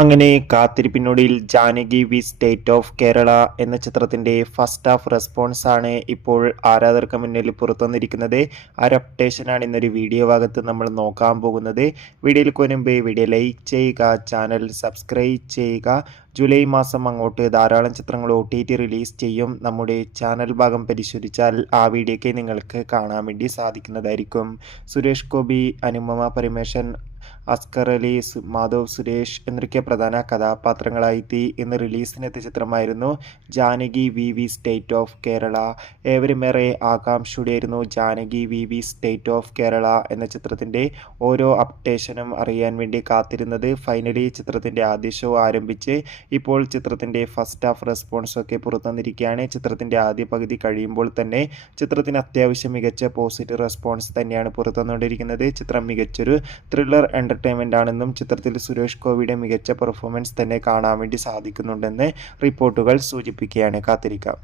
അങ്ങനെ കാത്തിരിപ്പിനൊടുവിൽ Janaki V State of Kerala എന്ന ചിത്രത്തിന്റെ ഫസ്റ്റ് ഹാഫ് റെസ്പോൺസ് ആണ് ഇപ്പോൾ ആരാധകർക്ക് മുന്നിൽ പുറത്തുവന്നിരിക്കുന്നത്. ആ ഒരു അപ്ഡേഷനാണ് ഇന്നൊരു വീഡിയോ ഭാഗത്ത് നമ്മൾ നോക്കാൻ പോകുന്നത്. വീഡിയോയിലേക്ക് മുൻപ് വീഡിയോ ലൈക്ക് ചെയ്യുക, ചാനൽ സബ്സ്ക്രൈബ് ചെയ്യുക. ജൂലൈ മാസം അങ്ങോട്ട് ധാരാളം ചിത്രങ്ങൾ OTT റിലീസ് ചെയ്യും. നമ്മുടെ ചാനൽ ഭാഗം പരിശോധിച്ചാൽ ആ വീഡിയോയ്ക്ക് നിങ്ങൾക്ക് കാണാൻ വേണ്ടി സാധിക്കുന്നതായിരിക്കും. സുരേഷ് ഗോപി, അനുപമ പരമേശ്വരൻ, അസ്കർ അലി, മാധവ് സുരേഷ് എന്നൊക്കെ പ്രധാന കഥാപാത്രങ്ങളായി ഇന്ന് റിലീസിനെത്തിയ ചിത്രമായിരുന്നു Janaki V State of Kerala. ഏവരുമേറെ ആകാംക്ഷയോടെയായിരുന്നു Janaki V State of Kerala എന്ന ചിത്രത്തിൻ്റെ ഓരോ അപ്ഡേഷനും അറിയാൻ വേണ്ടി കാത്തിരുന്നത്. ഫൈനലി ചിത്രത്തിൻ്റെ ആദ്യ ഷോ ആരംഭിച്ച് ഇപ്പോൾ ചിത്രത്തിൻ്റെ ഫസ്റ്റ് ഹാഫ് റെസ്പോൺസൊക്കെ പുറത്തുവന്നിരിക്കുകയാണ്. ചിത്രത്തിൻ്റെ ആദ്യ പകുതി കഴിയുമ്പോൾ തന്നെ ചിത്രത്തിന് അത്യാവശ്യം മികച്ച പോസിറ്റീവ് റെസ്പോൺസ് തന്നെയാണ് പുറത്തുവന്നുകൊണ്ടിരിക്കുന്നത്. ചിത്രം മികച്ചൊരു ത്രില്ലർ എൻ്റർടൈൻമെൻ്റ് ആണെന്നും ചിത്രത്തിൽ സുരേഷ് ഗോപിയുടെ മികച്ച പെർഫോമൻസ് തന്നെ കാണാൻ വേണ്ടി സാധിക്കുന്നുണ്ടെന്ന് റിപ്പോർട്ടുകൾ സൂചിപ്പിക്കുകയാണ്. കാത്തിരിക്കാം.